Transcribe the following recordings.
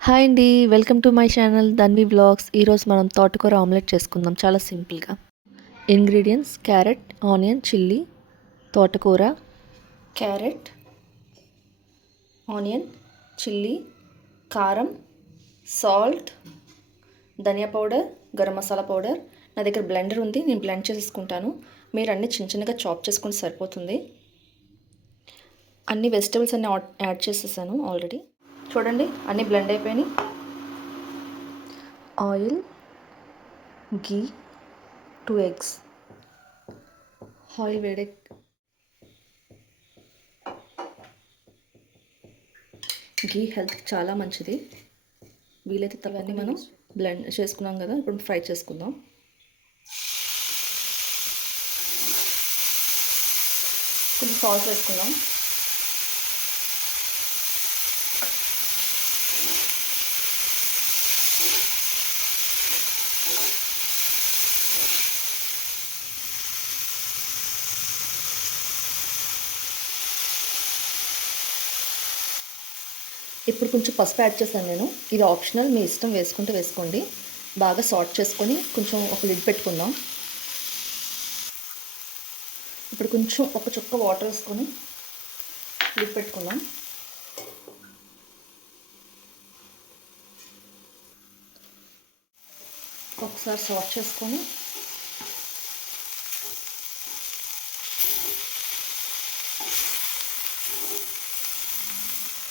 Hi అండి. Welcome to my channel Dhanvi vlogs. ఈరోజు మనం తోటకూర ఆమ్లెట్ చేసుకుందాం చాలా సింపుల్గా. ఇంగ్రీడియంట్స్: క్యారెట్, ఆనియన్, చిల్లీ, తోటకూర, క్యారెట్, ఆనియన్, చిల్లీ, కారం, salt, dhania powder, garam masala powder. నా దగ్గర బ్లెండర్ ఉంది, నేను బ్లెండ్ చేసుకుంటాను. మీరు అన్నీ చిన్న చిన్నగా చాప్ చేసుకుంటే సరిపోతుంది. అన్ని వెజిటబుల్స్ అన్నీ యాడ్ చేసేసాను ఆల్రెడీ. చూడండి, అన్నీ బ్లెండ్ అయిపోయినాయి. ఆయిల్, ఘీ, 2 eggs. ఆయిల్ వేడే ఘీ హెల్త్కి చాలా మంచిది. వీలైతే తవన్నీ మనం బ్లెండ్ చేసుకున్నాం కదా, ఇప్పుడు ఫ్రై చేసుకుందాం. కొంచెం సాల్ట్ వేసుకుందాం. ఇప్పుడు కొంచెం పసుపు యాడ్ చేశాను నేను. ఇది ఆప్షనల్, మీ ఇష్టం, వేసుకుంటే వేసుకోండి. బాగా సాల్ట్ చేసుకొని కొంచెం ఒక లిడ్ పెట్టుకుందాం. ఇప్పుడు కొంచెం ఒక చుక్క వాటర్ వేసుకొని లిడ్ పెట్టుకుందాం. ఒకసారి సాల్ట్ చేసుకొని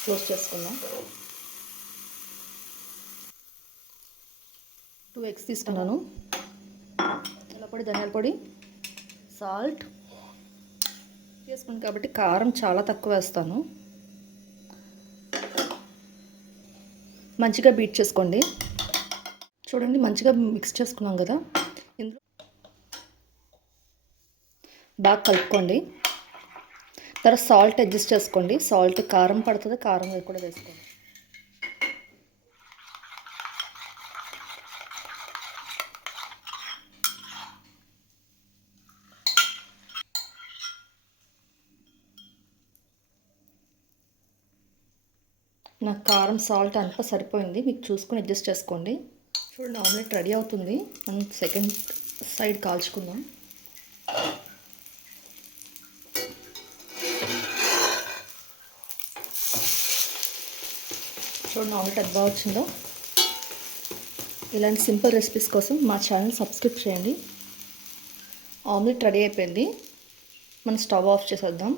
క్లోజ్ చేసుకుందాం. 2 eggs తీసుకున్నాను. ధనియాల పొడి, సాల్ట్ వేసుకున్నాను కాబట్టి కారం చాలా తక్కువ వేస్తాను. మంచిగా బీట్ చేసుకోండి. చూడండి, మంచిగా మిక్స్ చేసుకున్నాం కదా, ఇందులో బాగా కలుపుకోండి. తర్వాత సాల్ట్ అడ్జస్ట్ చేసుకోండి. సాల్ట్ కారం పడుతుంది, కారం కూడా వేసుకోండి. నాకు కారం సాల్ట్ అంతా సరిపోయింది. మీకు చూసుకొని అడ్జస్ట్ చేసుకోండి. చూడండి, ఆమ్లెట్ రెడీ అవుతుంది. మనం సెకండ్ సైడ్ కాల్చుకుందాం. చూడండి, ఆమ్లెట్ ఎంత బాగా వచ్చిందో. ఇలాంటి సింపుల్ రెసిపీస్ కోసం మా ఛానల్ సబ్స్క్రైబ్ చేయండి. ఆమ్లెట్ రెడీ అయిపోయింది. మనం స్టవ్ ఆఫ్ చేసేద్దాం.